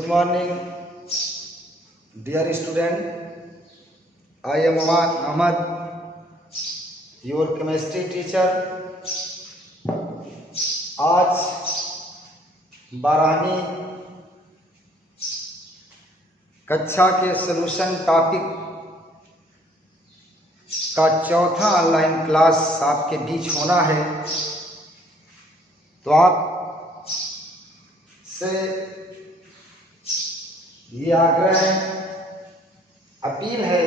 Good morning, dear student. I am Ahmad, your chemistry teacher. आज 12वीं कक्षा के सॉल्यूशन टॉपिक का चौथा ऑनलाइन क्लास आपके बीच होना है। तो आप से ये आग्रह है, अपील है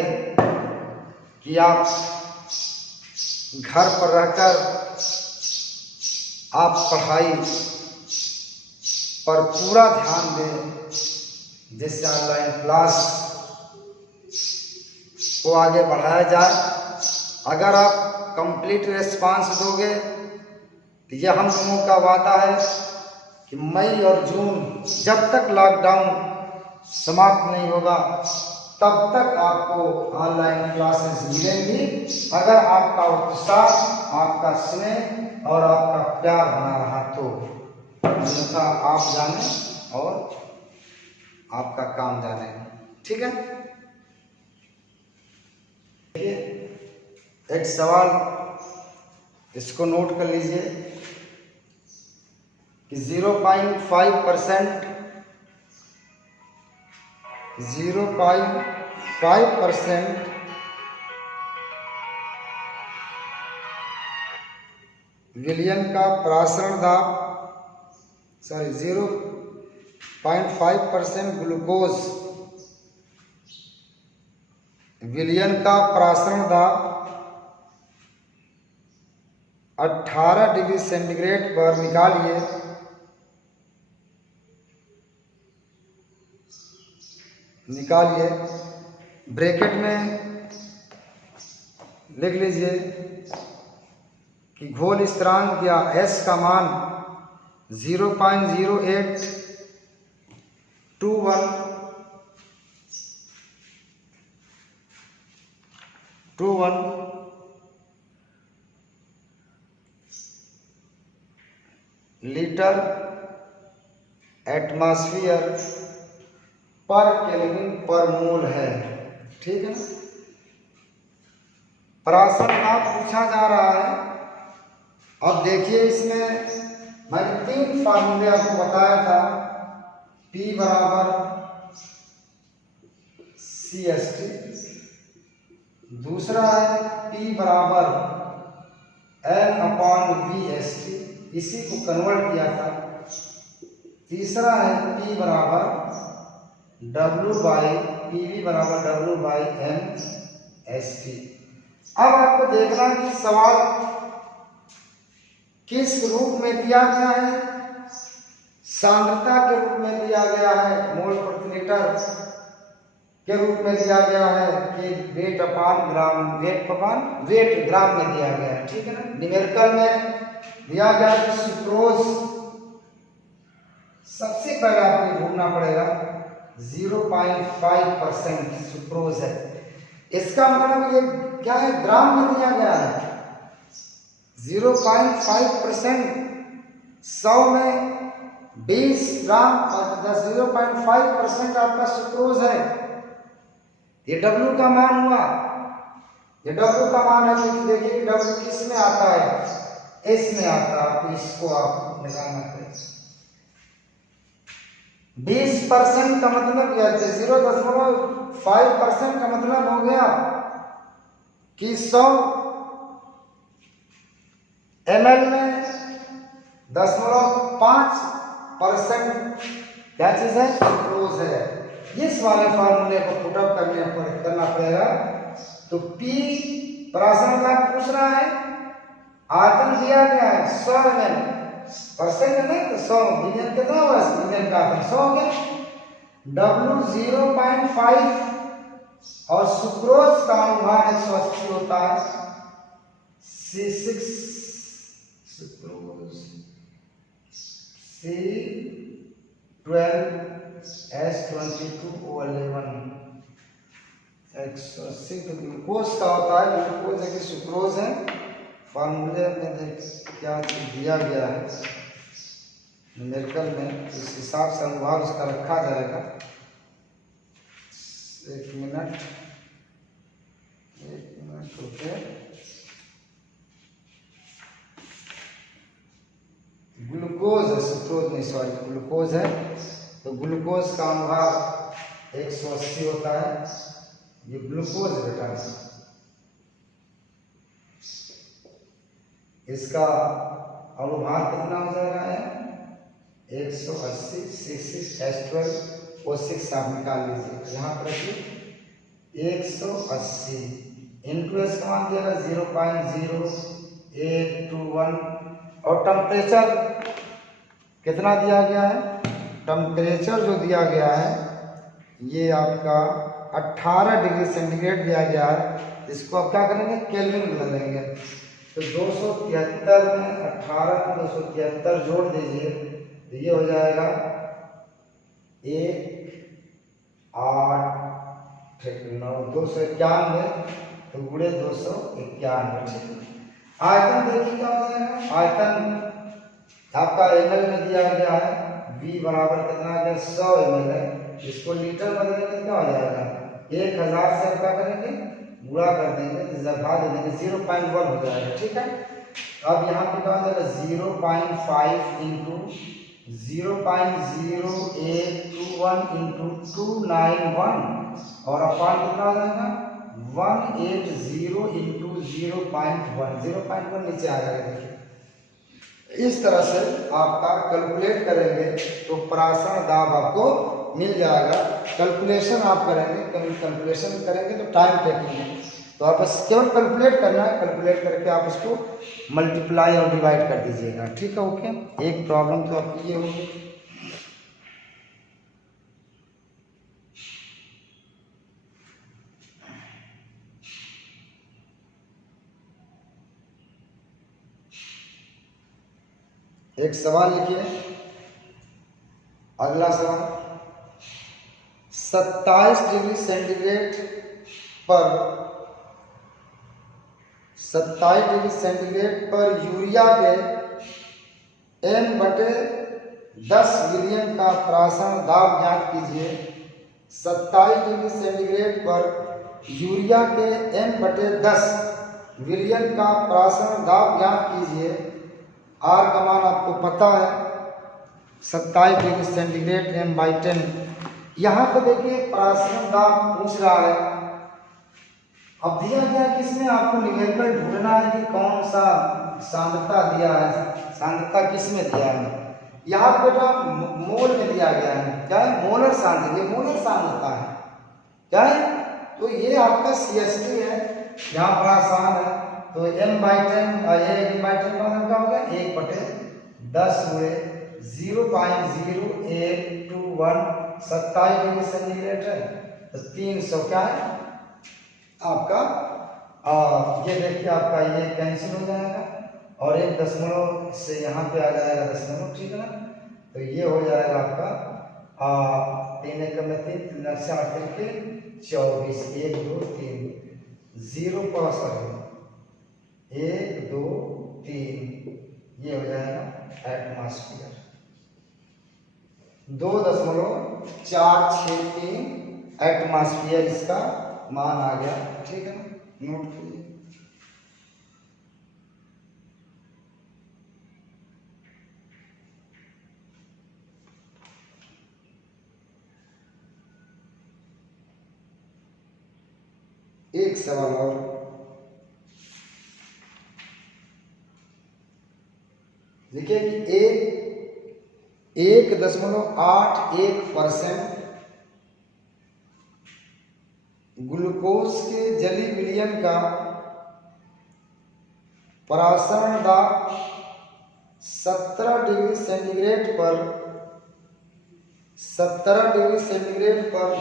कि आप घर पर रहकर आप पढ़ाई पर पूरा ध्यान दें, जिससे ऑनलाइन क्लास को आगे बढ़ाया जाए। अगर आप कंप्लीट रिस्पांस दोगे तो यह हम लोगों का वादा है कि मई और जून जब तक लॉकडाउन समाप्त नहीं होगा तब तक आपको ऑनलाइन क्लासेस मिलेंगी, अगर आपका उत्साह, आपका स्नेह और आपका प्यार बना रहा तो। अन्यथा आप जाने और आपका काम जाने। ठीक है, देखिए एक सवाल, इसको नोट कर लीजिए कि 0.5% विलयन का प्रासरण दाब, 0.5% ग्लूकोज विलयन का प्रासरण दाब 18 डिग्री सेंटीग्रेड पर निकालिए। ब्रैकेट में लिख लीजिए कि घोल स्थिरांक या S का मान 0.0821 लीटर एटमॉस्फेयर पर केल्विन पर मोल है। ठीक है ना। प्रासरण दाब पूछा जा रहा है। अब देखिए, इसमें मैंने 3 फार्मूले आपको बताया था। P बराबर CST, दूसरा है P बराबर N/VST, इसी को कन्वर्ट किया था। तीसरा है P बराबर PV बराबर W/NST। अब आपको देखना कि सवाल किस रूप में दिया गया है। सांद्रता के रूप में दिया गया है, मोल प्रति लीटर के रूप में दिया गया है कि वेट ग्राम में दिया गया है। ठीक है ना। न्यूमेरिकल में दिया गया है कि सुक्रोज, सबसे पहले आपको ढूंढना पड़ेगा 0.5% सुक्रोज है। इसका मतलब ये क्या है, ग्राम में दिया गया है। 0.5% 100 में 20 ग्राम, 0.5% आपका सुक्रोज है। ये W का मान हुआ, ये W का मान है। देखिए कि W किस में आता है, S में आता है। तो इसको आप निकालना पड़ेगा। 20% का मतलब क्या है, 0.5% का मतलब हो गया कि 100 ml में 0.5% क्या चीज है, सुक्रोज है। इस वाले फार्मूले को पुटअप करना पड़ेगा। तो P प्रासरण दाब पूछ रहा है, आयतन दिया गया है 100 ml, परसेंट नहीं तो 100 मिलियन कितना होगा, मिलियन का 100 हो गया। W 0.5 और सुक्रोज का अनुभाग 180 होता है। C6 सुक्रोज, C12H22O11 180 ग्लूकोज का होता है। ग्लूकोज है कि सुक्रोज है। फार्मूले में क्या दिया गया है, न्यूमेरिकल में इस हिसाब से अनुभाग उसका रखा जाएगा। एक मिनट रुके। ग्लूकोज है, सुक्रोज नहीं, सॉरी ग्लूकोज है। तो ग्लूकोज का अनुभाग 180 होता है। ये ग्लूकोज बेटा, इसका अनुभाग कितना हो जाएगा है 180। C6H12 O6 आप निकाल लीजिए। यहाँ पर 180 इंटू एस का मान दिया 0.0821 और टेम्परेचर कितना दिया गया है? टेम्परेचर जो दिया गया है ये आपका 18 डिग्री सेंटीग्रेड दिया गया है। इसको आप क्या करेंगे? केल्विन में बदलेंगे। तो 273 में 18 में 273 जोड़ दीजिए तो ये हो जाएगा 1,8,9 291 तो गुणे 291। आयतन देखिए क्या हो जाएगा? आयतन आपका ml में दिया गया है। V बराबर कितना आ गया? 100 ml है। इसको लीटर में बदलेंगे क्या हो जाएगा? 1000 से क्या करेंगे? गुणा कर देंगे तो जगह दे देंगे 0.1 हो जाएगा। ठीक है। अब यहाँ पे क्या हो जाएगा? 0.5 इंटू 0.0821 इंटू 291 और अपान कितना हो जाएगा? 180 इंटू 0.1 नीचे आ जाएगा। देखिए इस तरह से आपका कैलकुलेट करेंगे तो परासरण दाब आपको मिल जाएगा। कैलकुलेशन आप करेंगे, कैलकुलेशन करेंगे तो टाइम टेकिंग है, तो आप बस केवल कैलकुलेट करना है। कैलकुलेट करके आप इसको मल्टीप्लाई और डिवाइड कर दीजिएगा। ठीक है, ओके। एक प्रॉब्लम तो आपकी ये होगी। एक सवाल लिखिए। अगला सवाल 27 डिग्री सेंटीग्रेड पर 27 डिग्री सेंटीग्रेड पर यूरिया के n/10 विलियन का परासरण दाब ज्ञात कीजिए। 27 डिग्री सेंटीग्रेड पर यूरिया के n/10 विलियन का परासरण दाब ज्ञात कीजिए। आर का मान आपको पता है 27 डिग्री सेंटीग्रेड m/10। यहाँ पे देखिए परासरण दाब पूछ रहा है। अब दिया गया किसमें? आपको न्यूमेरिकल ढूंढना है कि कौन सा सांद्रता दिया है, सांद्रता किसमें दिया है। यहाँ पे बेटा मोल में दिया गया है। क्या है? मोलर सांद्रता। ये मोलर सांद्रता है। क्या है? तो ये आपका CH2 है। यहाँ पर आसान है तो m/10 का मतलब क्या होगा? 1/10 गुणे 0.0821 27 डिग्री सेंटीग्रेड है तो 300 क्या है आपका? ये देखिए आपका ये कैंसिल हो जाएगा और 1 दशमलव से यहाँ पे आ जाएगा दशमलव। ठीक है ना? तो ये हो जाएगा आपका 3 एकम में 3 3 के 24 1 2 3 0 1 2 3 ये हो जाएगा एटमॉस्फेयर। 2.463 एटमॉस्फेयर इसका मान आ गया। ठीक है ना? नोट कीजिए। एक सवाल और देखिए कि 1.81% ग्लूकोज के जली विलयन का परासरण दाब 17 डिग्री सेंटीग्रेड पर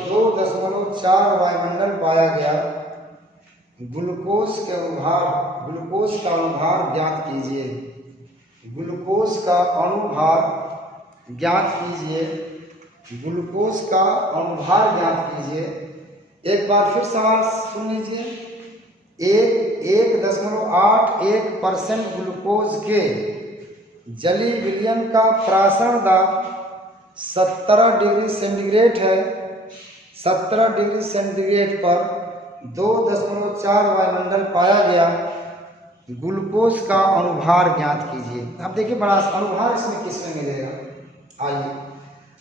2.4 वायुमंडल पाया गया। ग्लूकोज का अनुभार ज्ञात कीजिए। ग्लूकोज का अनुभार ज्ञात कीजिए। ग्लूकोज का अनुभार ज्ञात कीजिए। एक बार फिर सवाल सुन लीजिए। 1.81% ग्लूकोज के जली विलयन का प्रासरण दाब 17 डिग्री सेंटीग्रेड है। 17 डिग्री सेंटीग्रेड पर 2.4 वायुमंडल पाया गया। ग्लूकोज का अणुभार ज्ञात कीजिए। अब देखिए बड़ा अणुभार इसमें किसमें मिलेगा, आइए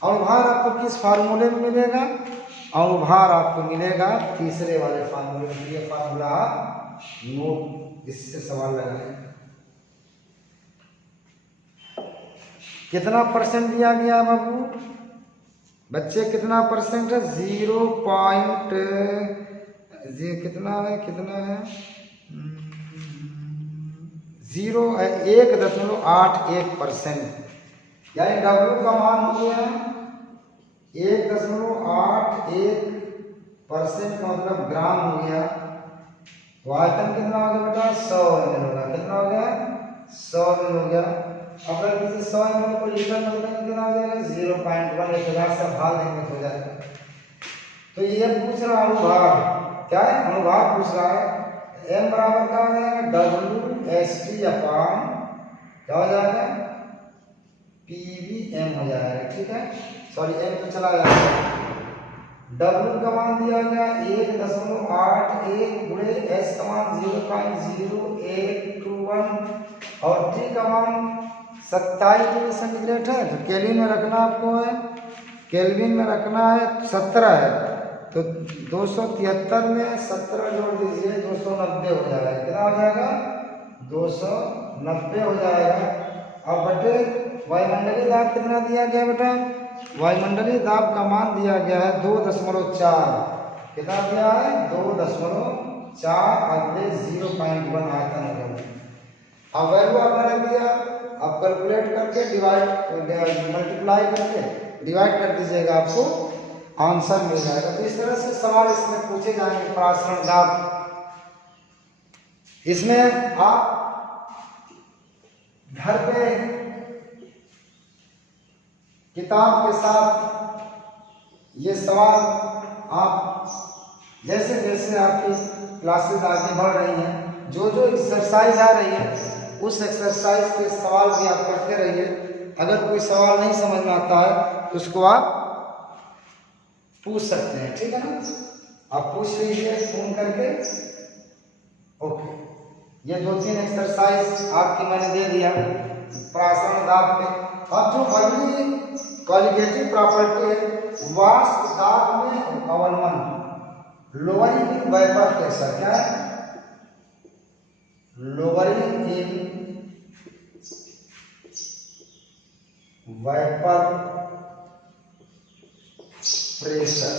अणुभार आपको किस फार्मूले में मिलेगा, अणुभार आपको मिलेगा तीसरे वाले फार्मूले में। ये फार्मूला आप नोट, इससे सवाल लगाएं। कितना परसेंट दिया गया बाबू बच्चे, कितना परसेंट है, 0. कितना है 1.81%, यानी W का मान हो गया 1.81% का मतलब ग्राम हो गया। तो आयतन कितना हो गया बेटा, 100 ml होगा। कितना हो गया, 100 ml हो गया। अगर किसी 100 ml को लीटर में कितना हो जाएगा, 0.1, 1000 से भाग देंगे तो हो जाएगा। तो ये पूछ रहा अणुभार, क्या है, अणुभार पूछ रहा है। m बराबर क्या हो जाएगा, WST अपान क्या हो जाएगा, PVM हो जाएगा। ठीक है, सॉरी m तो चला जाएगा। W का मान दिया गया 1.81 गुणे S का मान 0.0821 और T का मान 27 डिग्री सेंटीग्रेड है। तो केल्विन में रखना आपको है, केल्विन में रखना है 17 है। तो 273 में 17 जोड़ दीजिए, 290 हो जाएगा। कितना हो जाएगा, 290 हो जाएगा। अब बटे वायुमंडलीय दाब कितना दिया गया बेटा, वायुमंडलीय दाब का मान दिया गया है 2.4। कितना दिया है, 2.4 अगले 0.1 आयतन हो गया। अब वैल्यू आपने रख दिया, आप कैलकुलेट करके मल्टीप्लाई करके डिवाइड कर दीजिएगा, आपको आंसर मिल जाएगा। तो इस तरह से सवाल इसमें पूछे जाएंगे प्रासरण दाब। इसमें आप घर पे किताब के साथ ये सवाल आप जैसे जैसे आपकी क्लासेस आगे बढ़ रही हैं, जो जो एक्सरसाइज आ रही है उस एक्सरसाइज के सवाल भी आप करते रहिए। अगर कोई सवाल नहीं समझ में आता है तो उसको आप पूछ सकते हैं, ठीक है ना, आप पूछ लीजिए फोन करके। ओके, ये 2-3 एक्सरसाइज आपकी मैंने दे दिया प्रासरण दाब पे। अब जो अगली कॉलिगेटिव प्रॉपर्टी है, वाष्प दाब में अवनमन, लोअरिंग इन वेपर प्रेशर, क्या है, lowering in vapour pressure,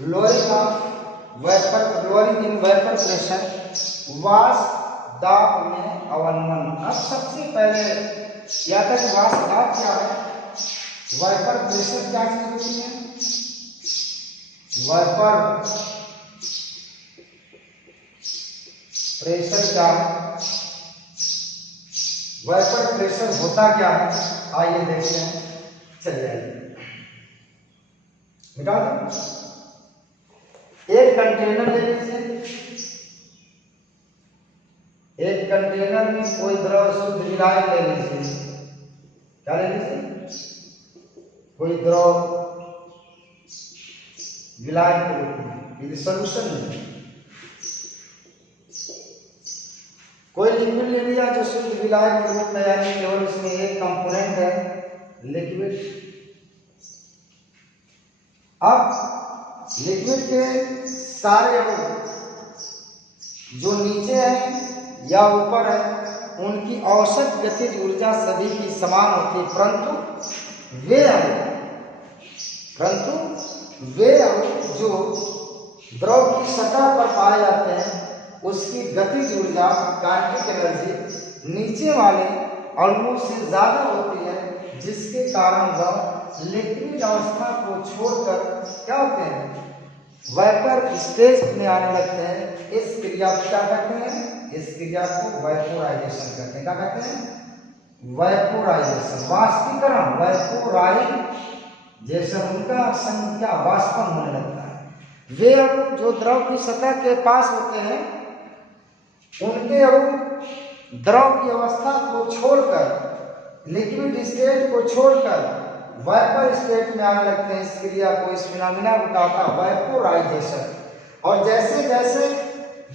lowering in vapour pressure, वाष्प दाब में अवनमन। अब सबसे पहले या तक वाष्प दाब क्या है, वेपर प्रेशर क्या चीज होती है, वेपर प्रेशर क्या है, वेपर प्रेशर होता क्या है, आइए देखते हैं। चलिए बेटा, एक कंटेनर ले लीजिए, एक कंटेनर में कोई द्रव शुद्ध विलायक ले लीजिए। क्या ले लीजिए, कोई द्रव विलायक के रूप में, ये सॉल्यूशन है। कोई लिक्विड ले लिया जो शुद्ध विलायक के रूप में, यानी केवल उसमें एक कंपोनेंट है लिक्विड। अब लिक्विड के सारे अणु जो नीचे हैं या ऊपर है, उनकी औसत गतिज ऊर्जा सभी की समान होती है, परंतु वे अणु जो द्रव की सतह पर पाए जाते हैं उसकी गतिज ऊर्जा, काइनेटिक एनर्जी नीचे वाले अणुओं से ज्यादा होती है, जिसके कारण वह लिक्विड अवस्था को छोड़कर क्या होते हैं, वेपर स्टेज में आने लगते हैं। इस क्रिया को क्या कहते हैं, इस क्रिया को वेपोराइजेशन कहते हैं। क्या कहते हैं, वेपोराइजेशन, वाष्पीकरण, वेपोराइजेशन, उनका संख्या वाष्पन होने लगता है। वे अणु जो द्रव की सतह के पास होते हैं, उनके अणु द्रव की अवस्था को छोड़कर, लिक्विड स्टेट को छोड़कर वाइपर स्टेट में आने लगते हैं। इस क्रिया को, इस फिनोमेना को कहा था वाइपोराइजेशन। और जैसे जैसे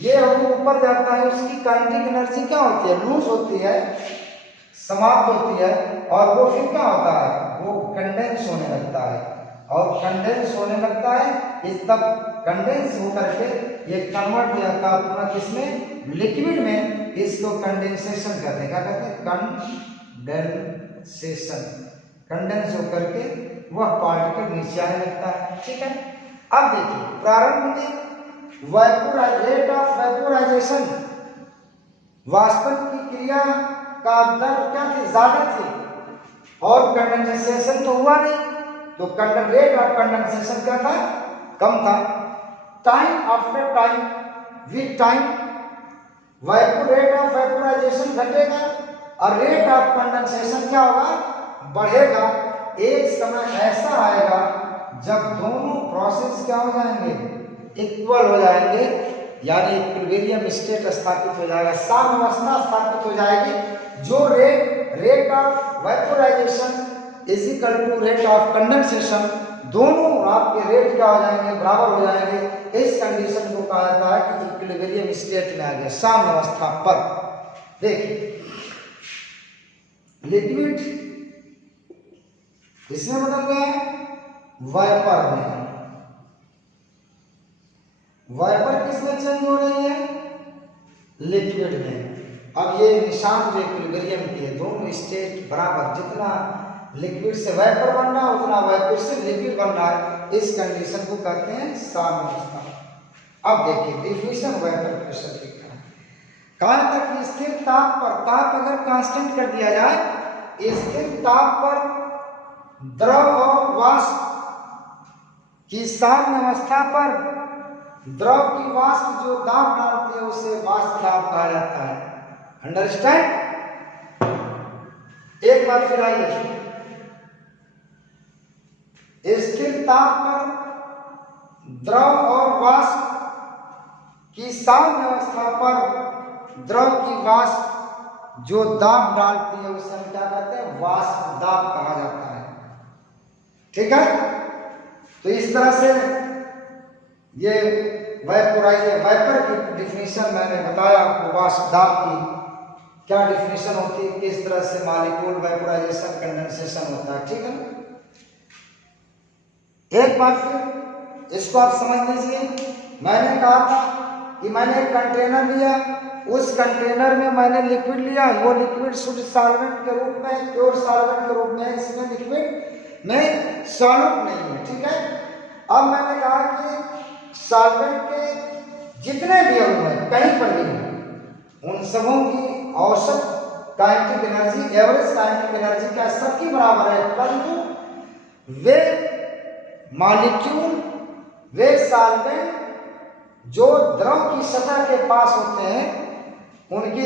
ये ऊपर जाता है उसकी काइनेटिक एनर्जी क्या होती है, लूज होती है, समाप्त होती है, और वो फिर क्या होता है, वो कंडेंस होने लगता है। और कंडेंस होने लगता है, इस तब कंडेंस होकर के ये कन्वर्ट हो जाता है पूरा किसमें, लिक्विड में। इसको कंडेंसेशन कहते हैं। क्या कहते हैं, कंडेंसेशन। कंडेंस होकर के वह पार्टिकल नीचे आने लगता है। ठीक है, अब देखिए प्रारंभ में रेट ऑफ वेपोराइजेशन, वाष्पन की क्रिया का दर क्या थी, ज्यादा थी, और कंडेंसेशन तो हुआ नहीं, तो रेट ऑफ कंडेंसेशन क्या था, कम था। Time after time, with time rate of vaporisation घटेगा और रेट ऑफ कंडेंसेशन क्या होगा, बढ़ेगा। एक समय ऐसा आएगा जब दोनों प्रोसेस क्या हो जाएंगे, इक्वल हो जाएंगे, यानी इक्विलिब्रियम स्टेट स्थापित हो जाएगा, साम्यावस्था स्थापित हो जाएगी। जो rate of vaporisation is equal to rate of condensation, दोनों आपके रेट क्या हो जाएंगे, बराबर हो जाएंगे। इस कंडीशन को कहा जाता है कि इक्विलिब्रियम स्टेट में आ गए, साम्यावस्था पर। देखिए लिक्विड इसमें बदल गया वाइपर में, वाइपर किसमें चेंज हो रही है, लिक्विड में। अब ये निशान जो इक्विलिब्रियम की है, दोनों स्टेट बराबर, जितना लिक्विड से वाइपर बन रहा है उतना वाइपर से लिक्विड बन रहा है। इस कंडीशन को कहते हैं साम्यावस्था। अब देखिए डिफिनेशन वाइपर प्रेशर की कहा तक स्थिर ताप पर, ताप अगर कांस्टेंट कर दिया जाए, स्थिर ताप पर द्रव और वाष्प की साम्यावस्था पर द्रव की वाष्प जो दाब डालती है उसे वाष्प दाब कहा जाता है। अंडरस्टैंड? एक बार फिर आइए, स्थिर ताप पर द्रव और वाष्प की साम्यावस्था पर द्रव की वाष्प जो दाब डालती है उसे हम क्या कहते हैं, वाष्प दाब कहा जाता है। ठीक है, तो इस तरह से ये वाइपर की डिफिनेशन मैंने बताया आपको, वाष्प दाब की क्या डिफिनेशन होती है, किस तरह से मॉलिक्यूल वेपोराइजेशन कंडेंसेशन होता है। ठीक है, एक बार फिर इसको आप समझ लीजिए। मैंने कहा था कि मैंने एक कंटेनर लिया, उस कंटेनर में मैंने लिक्विड लिया, वो लिक्विड शुद्ध सॉल्वेंट के रूप में, प्योर सॉल्वेंट के रूप में, इसमें लिक्विड में सॉल्यूट नहीं है। ठीक है, अब मैंने कहा कि सॉल्वेंट के जितने भी अणु हैं कहीं पर भी उन सबों की औसत kinetic energy, average kinetic energy क्या सबकी बराबर है, परंतु वे मॉलिक्यूल, वे सॉल्वेंट जो द्रव की सतह के पास होते हैं उनकी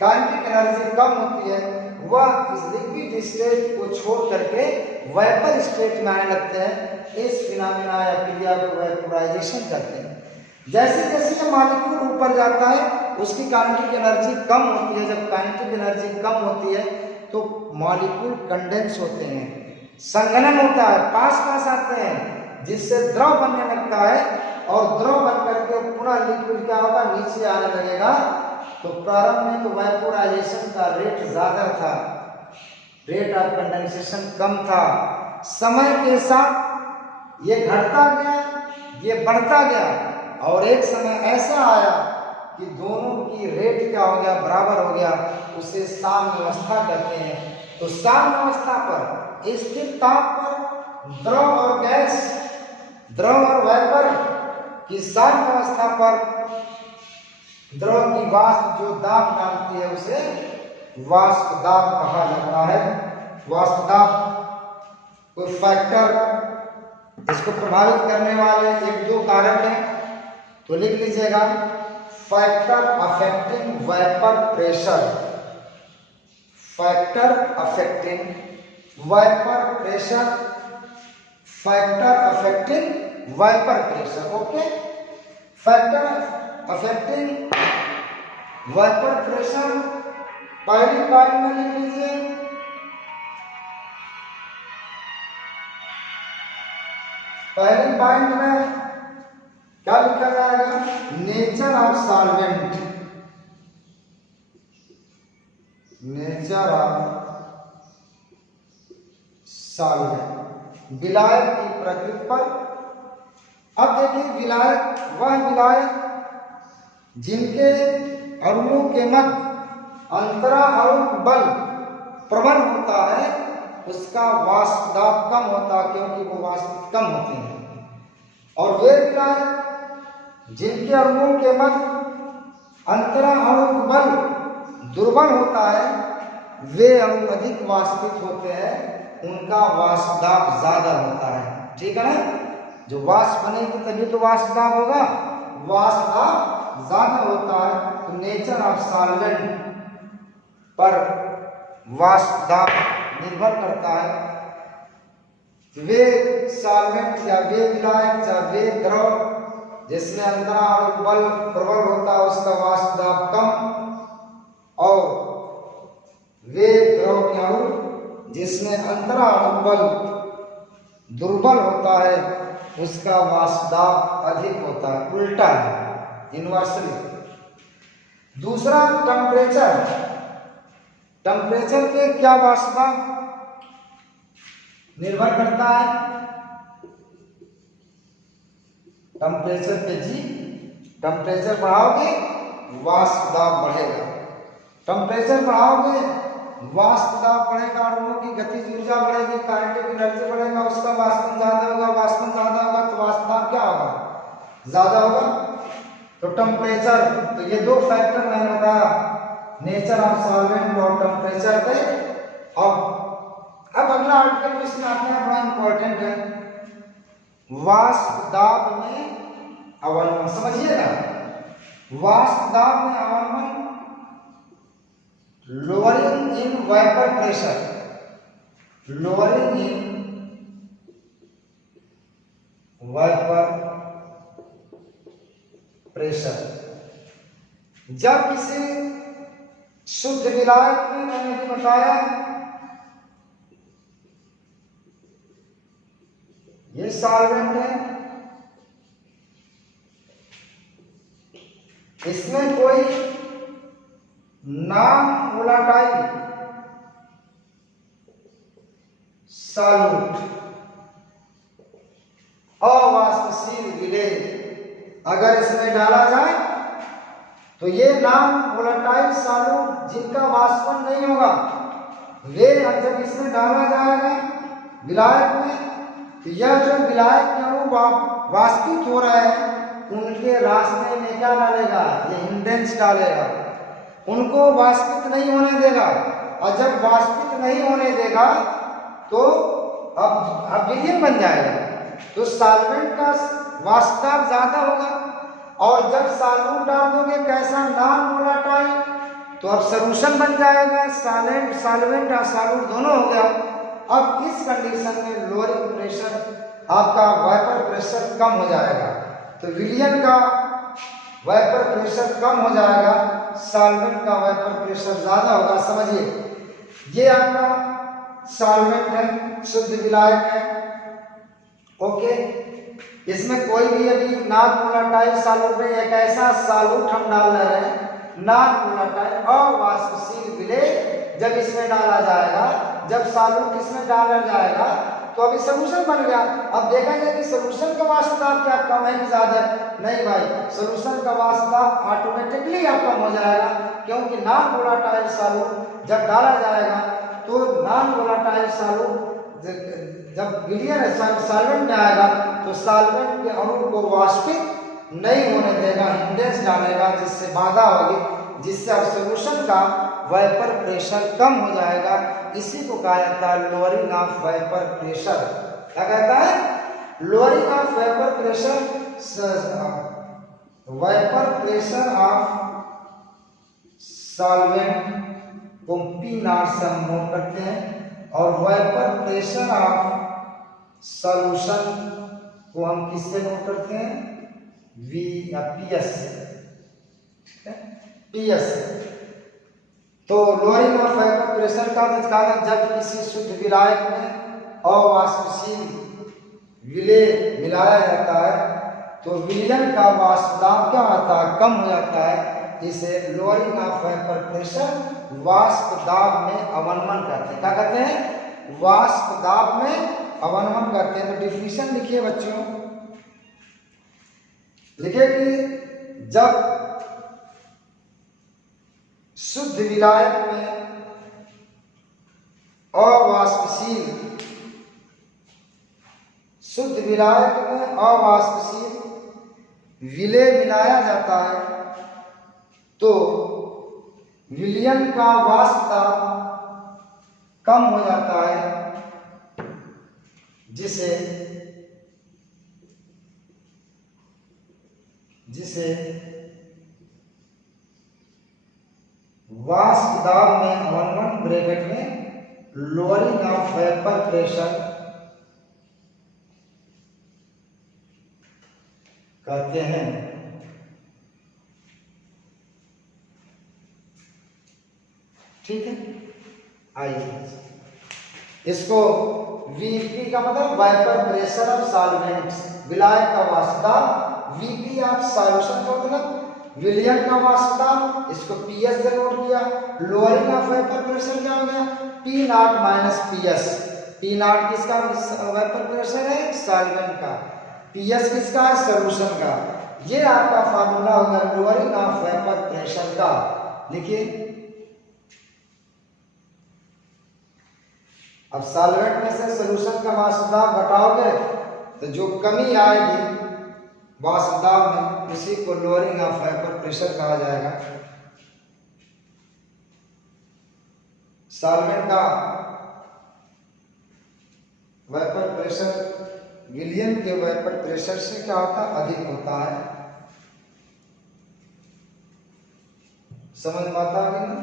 काइनेटिक एनर्जी कम होती है, वह इस लिक्विड स्टेट को छोड़ करके वेपर स्टेट में आने लगते हैं। इस फिनोमेना या क्रिया को वेपोराइजेशन कहते हैं। जैसे जैसे ये मॉलिक्यूल ऊपर जाता है उसकी काइनेटिक एनर्जी कम होती है। जब काइनेटिक एनर्जी कम होती है तो मॉलिक्यूल कंडेंस होते हैं, संघनन होता है, पास पास आते हैं, जिससे द्रव बनने लगता है, और द्रव बन करके पुनः लिक्विड क्या होगा, नीचे आने लगेगा। तो प्रारंभ में तो वेपोराइजेशन का रेट ज्यादा था, रेट ऑफ कंडेंसेशन कम था। समय के साथ ये घटता गया, ये बढ़ता गया, और एक समय ऐसा आया कि दोनों की रेट क्या हो गया, बराबर हो गया। उसे साम्यावस्था कहते हैं। तो साम्यावस्था पर, स्थिर ताप पर द्रव और गैस, द्रव और वाइपर की साम्यावस्था पर द्रव की वाष्प जो दाब डालती है उसे वाष्प दाब कहा जाता है। वाष्प दाब कोई फैक्टर, इसको प्रभावित करने वाले एक दो कारक हैं, तो लिख लीजिएगा, factor affecting vapour pressure, factor affecting vapour pressure, factor affecting vapour pressure. Okay, factor affecting vapour pressure पहली पॉइंट में लिख लीजिए, पहली पॉइंट में क्या लिखा जाएगा? Nature of solvent, nature of solvent, विलायक की प्रकृति पर। अब देखिए, विलायक वह विलायक जिनके अणुओं के मध्य अंतरा अणु बल प्रबल होता है, उसका वाष्प दाब कम होता है, क्योंकि वो वाष्प कम होते हैं। और वे विलायक जिनके अणुओं के मध्य अंतरा अणु बल दुर्बल होता है, वे अणु अधिक वाष्पित होते हैं, उनका वाष्प दाब ज्यादा होता है। ठीक है ना? जो वाष्प बनेगी तभी तो वाष्प दाब होगा, वाष्प दाब ज्यादा होता है। तो नेचर ऑफ सॉल्वेंट पर वाष्प दाब निर्भर करता है। वे सॉल्वेंट या वे विलायक या वे द्रव जिसमें अंतरा अणु बल प्रबल होता है, उसका वाष्प दाब कम, और वे द्रव के अणु जिसमें अंतरा अणु बल दुर्बल होता है, उसका वाष्प दाब अधिक होता है। उल्टा है, इनवर्सली। दूसरा, टेम्परेचर। टेम्परेचर पे क्या वाष्प दाब निर्भर करता है? टेम्परेचर पे जी, टेम्परेचर बढ़ाओगे वाष्प दाब बढ़ेगा, टेम्परेचर बढ़ाओगे वाष्प दाब बढ़ेगा, अणुओं की गतिज ऊर्जा बढ़ेगी, काइनेटिक एनर्जी बढ़ेगा, उसका वाष्पन ज्यादा होगा, वाष्पन ज्यादा होगा तो वाष्प दाब क्या होगा? ज्यादा होगा। तो टेम्परेचर, तो ये दो फैक्टर मैंने बताया, नेचर ऑफ सॉल्वेंट और टेम्परेचर पे। अब अगला आर्टिकल इसमें आते हैं, बड़ा इंपॉर्टेंट है, वाष्प दाब में अवनमन। समझिएगा, वाष्प दाब में अवनमन, lowering in vapour pressure, lowering in vapour pressure. जब किसी शुद्ध विलायक में, मैंने भी बताया, ये सॉल्वेंट है, इसमें कोई नॉन वोलेटाइल सॉल्यूट, अवाष्पशील विलेय अगर इसमें डाला जाए, तो ये नॉन वोलेटाइल सॉल्यूट जिनका वाष्पन नहीं होगा, वे जब इसमें डाला जाएगा विलायक में, तो यह जो विलायक के अणु वाष्पित हो रहे हैं, उनके रास्ते में क्या डालेगा? ये हिंडेंस डालेगा, उनको वाष्पित नहीं होने देगा। और जब वाष्पित नहीं होने देगा तो अब विलीन बन जाएगा, तो सॉल्वेंट का वाष्प दाब ज्यादा होगा। और जब सॉल्यूट डाल दोगे कैसा? नॉन वोलेटाइल, तो अब सॉल्यूशन बन जाएगा, सॉल्वेंट और सॉल्यूट दोनों हो गया। अब इस कंडीशन में लोअरिंग प्रेशर, आपका वेपर प्रेशर कम हो जाएगा, तो विलियन का वेपर प्रेशर कम हो जाएगा, सॉल्वेंट का वेपर प्रेशर ज्यादा होगा। समझिए, ये आपका सॉल्वेंट है, शुद्ध विलायक है, ओके। इसमें कोई भी अभी नॉन वोलेटाइल सॉल्यूट नहीं, एक ऐसा सॉल्यूट हम डाल रहे हैं नॉन वोलेटाइल अवाष्पशील विलेय। जब इसमें डाला जाएगा, जब सॉल्यूट इसमें डाला जाएगा, तो अभी सोल्यूशन बन गया। अब देखा जाए कि सोल्यूशन का वाष्प दाब क्या कम है कि ज्यादा है? नहीं भाई, सोल्यूशन का वाष्प दाब ऑटोमेटिकली आप कम हो जाएगा, क्योंकि नॉन वोलेटाइल सॉल्यूट जब डाला जाएगा, तो नॉन वोलेटाइल सॉल्यूट जब विलियन सॉल्वेंट में आएगा, तो सॉल्वेंट के अणु को वाष्पित नहीं होने देगा, हिंडेंस डालेगा, जिससे बाधा होगी, जिससे अब सोल्यूशन का वेपर प्रेशर कम हो जाएगा। इसी को कहा जाता है लोअरिंग ऑफ वेपर प्रेशर। क्या कहता है? Lowering of vapour pressure, vapour pressure of solvent को पी नॉट से हम नोट करते हैं, और वेपर प्रेशर ऑफ सॉल्यूशन को हम किससे नोट करते हैं? वी या पी एस से। PS। तो लोअरिंग ऑफ वेपर प्रेशर का कारण जब किसी शुद्ध विलायक में अवाष्पशील विलेय मिलाया जाता है तो विलयन का वाष्प दाब क्या होता है, कम हो जाता है। इसे लोअरिंग ऑफ वेपर प्रेशर वाष्प दाब में अवनमन करते हैं। क्या कहते हैं? वाष्प दाब में अवनमन करते हैं। तो डिफिनीशन लिखिए बच्चों, लिखिए कि जब शुद्ध विलायक में अवाष्पशील विलेय मिलाया जाता है तो विलयन का वाष्प दाब कम हो जाता है, जिसे वाष्प दाब में अवनमन ब्रैकेट में लोअरिंग ऑफ वेपर प्रेशर कहते हैं। ठीक है, आइए इसको VP का मतलब वेपर प्रेशर ऑफ सॉल्वेंट्स, विलायक का वाष्प दाब। VP ऑफ सॉल्यूशन का मतलब विलयन का वाष्प दाब, इसको PS से नोट किया। लोअरिंग ऑफ वेपर प्रेशर क्या हो गया? P0 minus PS। P0 किसका वेपर प्रेशर है? सॉल्वेंट का। PS किसका है? सॉल्यूशन का। ये आपका फार्मूला होगा लोअरिंग ऑफ वेपर प्रेशर का। लिखिए, अब सॉल्वेंट में से सॉल्यूशन का वाष्प दाब घटाओगे तो जो कमी आएगी वाष्प दाब में, उसी को लोअरिंग ऑफ वेपर प्रेशर कहा जाएगा। सॉल्वेंट का वेपर प्रेशर विलयन के वेपर प्रेशर से क्या होता है? अधिक होता है। समझ में आता है ना?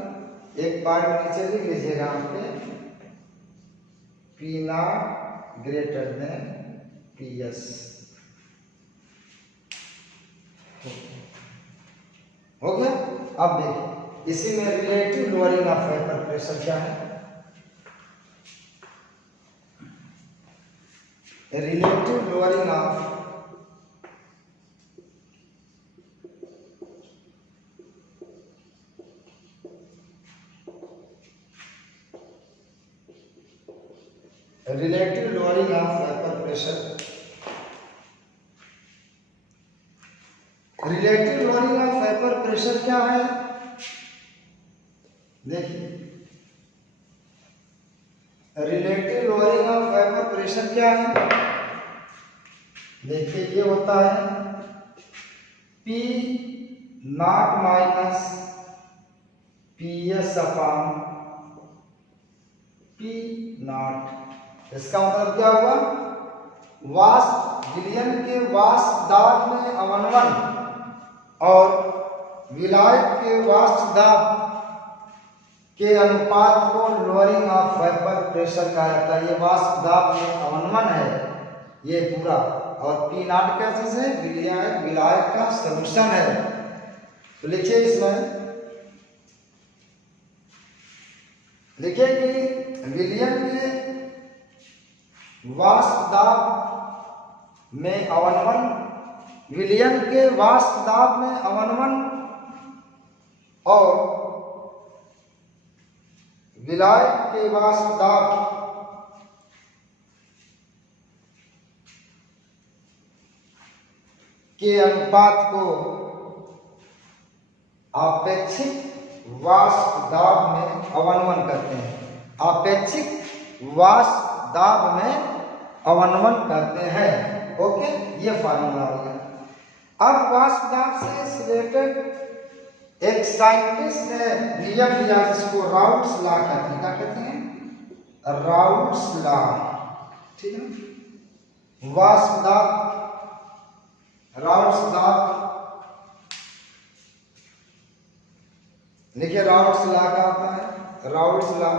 एक पॉइंट नीचे लिख लीजिएगा यहाँ पे, P0 ग्रेटर देन PS। हो गया। अब देखिए इसी में relative lowering of vapour pressure क्या है? Relative lowering of vapour pressure. Relative lowering of vapour pressure क्या है? देखिए, relative lowering of vapour pressure क्या है? देखिए ये होता है P0 minus PS upon P0। इसका मतलब क्या हुआ? वाष्प विलयन के वाष्प दाब में अवनमन और विलायक के वाष्प दाब के अनुपात को लोअरिंग ऑफ वेपर प्रेशर कहा जाता है। ये वाष्प दाब में अवनमन है ये पूरा, और P0 क्या चीज है? विलायक का सॉल्यूशन है। तो लिखिए इसमें, लिखिए कि विलयन के वाष्प दाब में अवनमन, विलयन के वाष्प दाब में अवनमन और विलायक के वाष्प दाब के अनुपात को आपेक्षिक वाष्प दाब में अवनमन करते हैं। आपेक्षिक वाष्प दाब में अवनमन करते हैं। ओके, ये फार्मूला हो गया। अब वाष्प दाब से रिलेटेड एक साइंटिस्ट ने नियम दिया जिसको राउल्ट्स लॉ कहते हैं। क्या कहते हैं? Raoult's law. ठीक है, वाष्प दाब, राउल्ट्स दाब। लिखिए राउल्ट्स लॉ क्या होता है? राउल्ट्स लॉ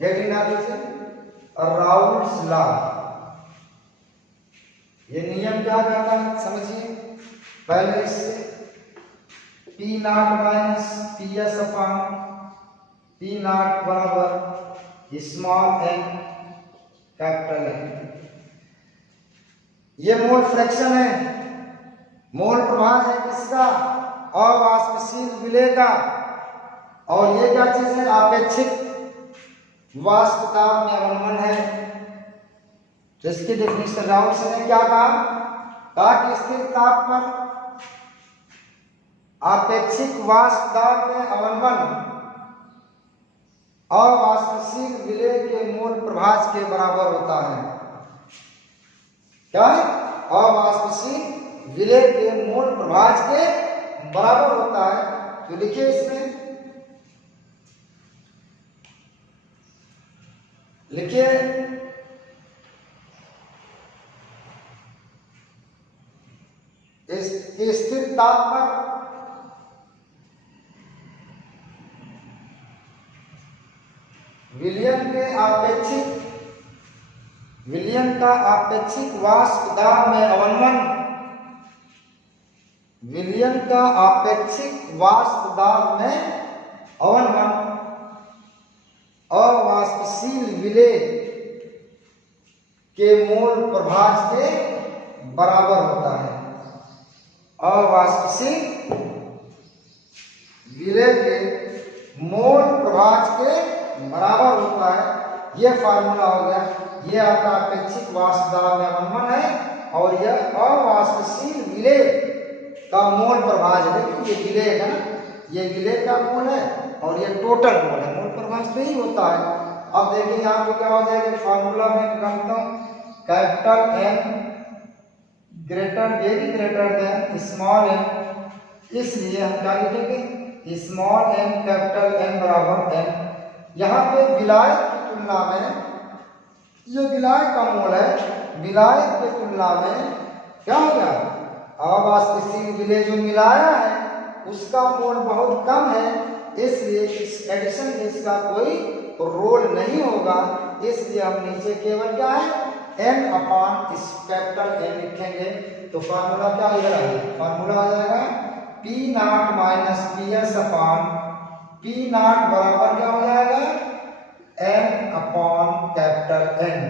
हेडिंग ना दीजिए, राउल्ट्स लॉ। ये नियम क्या कहता है समझिए। पहले इससे P not minus P S upon P not बराबर स्मॉल एन कैपिटल एन। ये मोल फ्रैक्शन है, मोल प्रभाज है किसका? अवाष्पशील विलेय का। और ये क्या चीज है? आपेक्षिक वाष्प दाब में अवनमन है। तो इसकी डेफिनेशन राउल्स ने क्या कहा कि स्थिर ताप पर आपेक्षिक वाष्प दाब में अवनमन अवाष्पशील विलेय के मोल प्रभाज के बराबर होता है। क्या है? अवाष्पशील विलेय के मोल प्रभाज के बराबर होता है। तो लिखिए इसमें, लिखिए स्थिर ताप पर विलयन का आपेक्षिक वाष्प दाब में अवनमन, विलयन का आपेक्षिक वाष्प दाब में अवनमन अवाष्पशील विलेय के मोल प्रभाज के बराबर होता है। अवाष्पशील विलेय के मोल प्रभाज के बराबर होता है। यह फार्मूला हो गया। यह आपका अपेक्षिक वाष्प दाब में अवनमन है और यह अवाष्पशील विलेय का मोल प्रभाज है। देखिए ये विलेय है ना, ये विलेय का मोल है और ये टोटल मोल है, मोल प्रभाज नहीं होता है। अब देखिए यहाँ पे क्या हो जाएगा, फार्मूला में निकालता हूँ, capital N greater very greater than small N. इसलिए हम क्या लिखेंगे, स्मॉल एन कैपिटल एन बराबर एन। यहाँ पे विलायक की तुलना में, ये विलायक का मोल है, विलायक की तुलना में क्या हो गया, अवाष्पशील विलेय जो मिलाया है उसका मोल बहुत कम है, इसलिए इस एडिशन में इसका कोई रोल नहीं होगा। इसलिए हम नीचे केवल क्या है, n अपॉन इस कैपिटल N लिखेंगे। तो फार्मूला क्या हो जाएगा, फार्मूला आ जाएगा P not minus P S upon P not बराबर क्या हो जाएगा, n अपॉन कैपिटल N।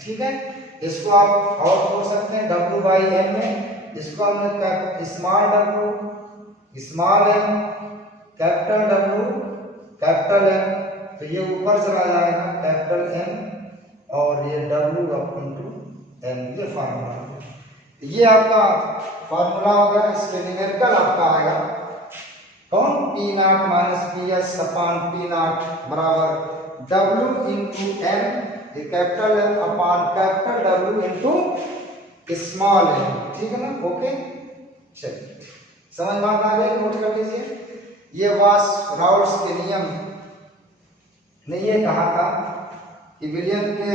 ठीक है, इसको आप और बोल सकते हैं W बाई M में। इसको हमने small W small m capital W capital M, तो ये ऊपर चला जाएगा कैपिटल M और ये W अपन टू M, ये फार्मूला। ये आपका फार्मूला होगा। इसके न्यूमेरिकल आपका आएगा कौन, P not minus P S upon P not बराबर W into M, capital M upon capital W into small m। ठीक है ना, ओके। चलिए समझ में आ गया, नोट कर लीजिए। ये राउल्स के नियम ने ये कहा था कि विलयन के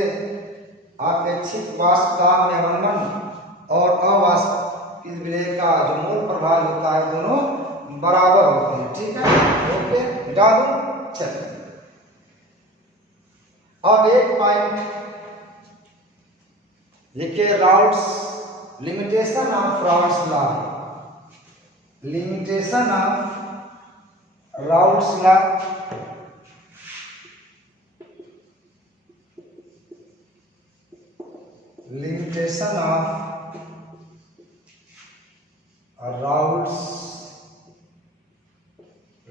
आपेक्षिक वाष्प दाब में अवनमन और अवाष्पशील विलेय का जो मोल प्रभाज होता है दोनों बराबर होते हैं। ठीक है, ओके, मिटा दो। चलिए अब एक पॉइंट लिखिए, Raoul's limitation of Raoult's law, limitation of Raoult's law. Limitation of Raoult's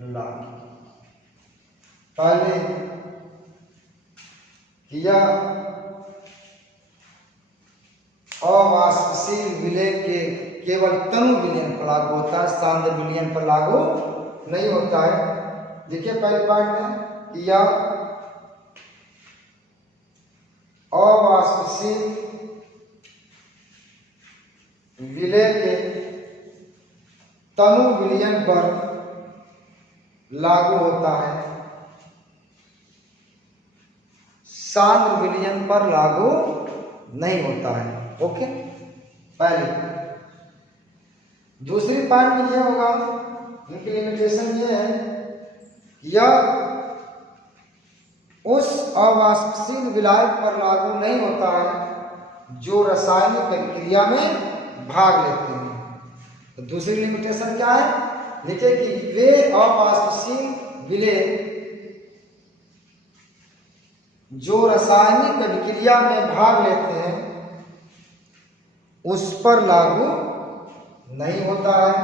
law पहले किया, अवाष्पशील विलेय के केवल तनु विलयन पर लागू होता है, सांद्र विलयन पर लागू नहीं होता है। देखिए पहले पार्ट में किया, अवाष्पशील विलेय के तनु विलयन पर लागू होता है, सांद्र विलयन पर लागू नहीं होता है। ओके, पहले। दूसरी पार्ट में यह होगा, इनकी लिमिटेशन ये है, यह उस अवाष्पशील विलायक पर लागू नहीं होता है जो रासायनिक प्रक्रिया में भाग लेते हैं। तो दूसरी लिमिटेशन क्या है, लिखे कि वे अपास्पशील विलेय जो रासायनिक अभिक्रिया में भाग लेते हैं उस पर लागू नहीं होता है।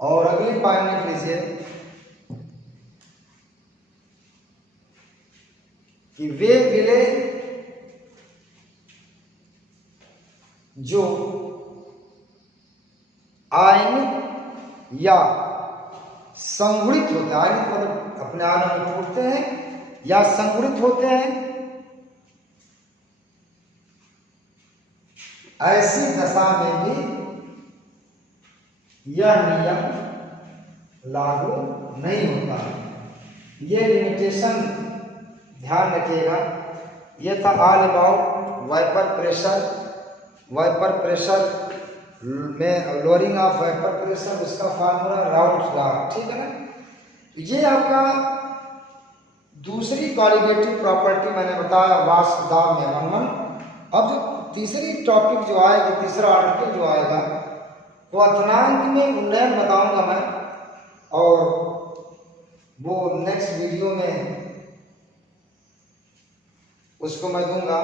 और अगली पॉइंट लिख लीजिए कि वे विलेय जो आयनिक या संगुणित होते हैं, आयनिक मतलब अपने आप में टूटते हैं या संगुणित होते हैं, ऐसी दशा में भी यह नियम लागू नहीं होता। ये लिमिटेशन ध्यान रखिएगा। ये था ऑल अबाउट वाइपर प्रेशर में लोअरिंग ऑफ वाइपर प्रेशर, उसका फार्मूला राउट लॉ, ठीक है ना। ये आपका दूसरी कॉलिगेटिव प्रॉपर्टी मैंने बताया वाष्प दाब में वंगन। अब जो तीसरी टॉपिक जो आएगी, तीसरा आर्टिकल जो आएगा वो अथनांक में उन्नयन बताऊंगा मैं, और वो नेक्स्ट वीडियो में उसको मैं दूंगा।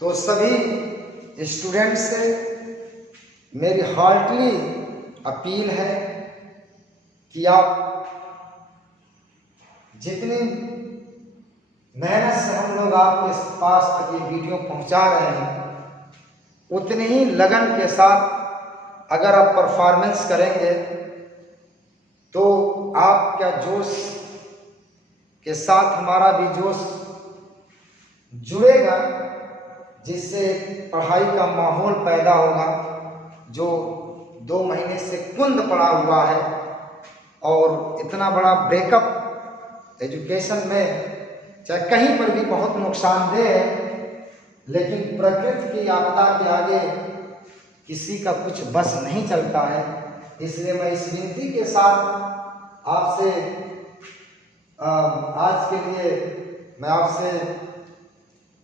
तो सभी स्टूडेंट्स से मेरी हार्टली अपील है कि आप जितनी मेहनत से हम लोग आपके पास तक ये वीडियो पहुंचा रहे हैं, उतनी ही लगन के साथ अगर आप परफॉर्मेंस करेंगे तो आपका जोश के साथ हमारा भी जोश जुड़ेगा, जिससे पढ़ाई का माहौल पैदा होगा जो 2 महीने से कुंद पड़ा हुआ है। और इतना बड़ा ब्रेकअप एजुकेशन में चाहे कहीं पर भी बहुत नुकसानदेह है, लेकिन प्रकृति की आपदा के आगे किसी का कुछ बस नहीं चलता है। इसलिए मैं इस विनती के साथ आपसे आज के लिए मैं आपसे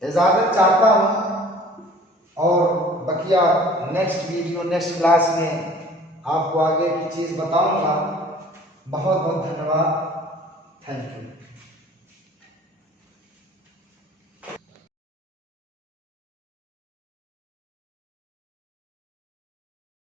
इजाज़त चाहता हूँ, और बकिया नेक्स्ट वीडियो नेक्स्ट क्लास में आपको आगे की चीज़ बताऊँगा। बहुत बहुत धन्यवाद। Thank you.